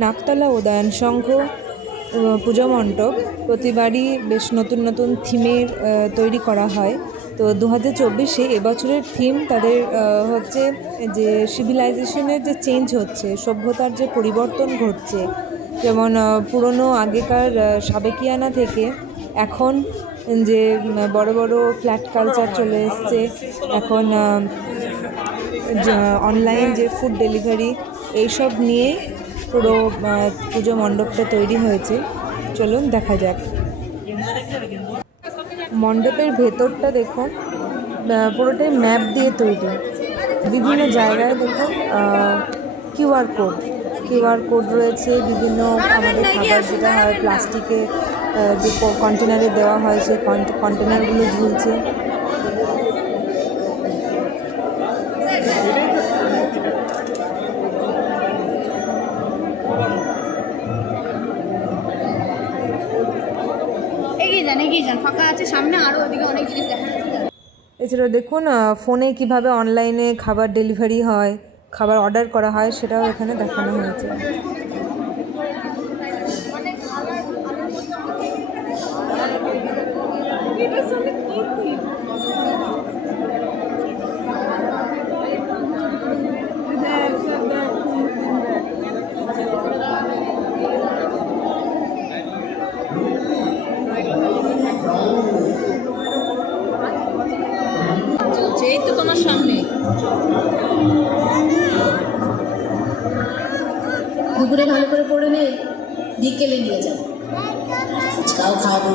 নাকতলা উদয়ন সংঘ পুজো মণ্ডপ প্রতিবারই বেশ নতুন নতুন থিমের তৈরি করা হয়। তো 2024-এ এবছরের থিম তাদের হচ্ছে যে সিভিলাইজেশনের যে চেঞ্জ হচ্ছে, সভ্যতার যে পরিবর্তন ঘটছে, যেমন পুরনো আগেকার সাবেকিয়ানা থেকে এখন যে বড় বড় ফ্ল্যাট কালচার চলে এসছে, এখন অনলাইন যে ফুড ডেলিভারি, এইসব নিয়েই পুরো পুজো মণ্ডপটা তৈরি হয়েছে। চলুন দেখা যাক। মণ্ডপের ভেতরটা দেখুন, পুরোটাই ম্যাপ দিয়ে তৈরি। বিভিন্ন জায়গায় দেখুন কিউআর কোড রয়েছে। বিভিন্ন আমাদের খাবার যেটা হয় প্লাস্টিকে যে কন্টেনারে দেওয়া হয়, সেই কন্টেনারগুলো ঝুলছে। এগিয়ে যান, ফাঁকা আছে সামনে, আরও ওদিকে অনেক জিনিস দেখা যাচ্ছে। এছাড়াও দেখুন ফোনে কিভাবে অনলাইনে খাবার ডেলিভারি হয়, খাবার অর্ডার করা হয়, সেটাও এখানে দেখানো হয়েছে। এই তো তোমার সামনে। দুপুরে ভালো করে পড়ে নে, বিকেলে নিয়ে যাবো, ফুচকাও খাবো।